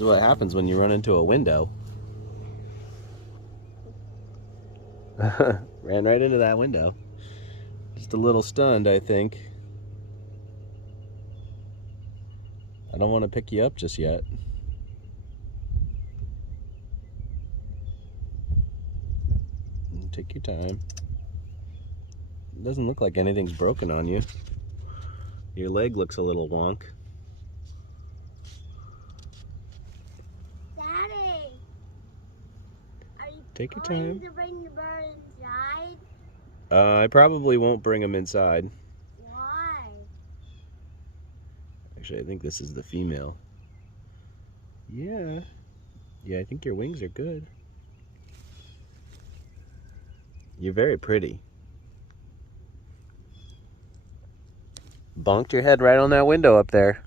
is what happens when you run into a window. Ran right into that window. Just a little stunned, I think. I don't want to pick you up just yet. Take your time. It doesn't look like anything's broken on you. Your leg looks a little wonk. Daddy, are you Take your going time. to bring the bird inside? I probably won't bring him inside. Why? Actually, I think this is the female. Yeah. Yeah, I think your wings are good. You're very pretty. Bonked your head right on that window up there.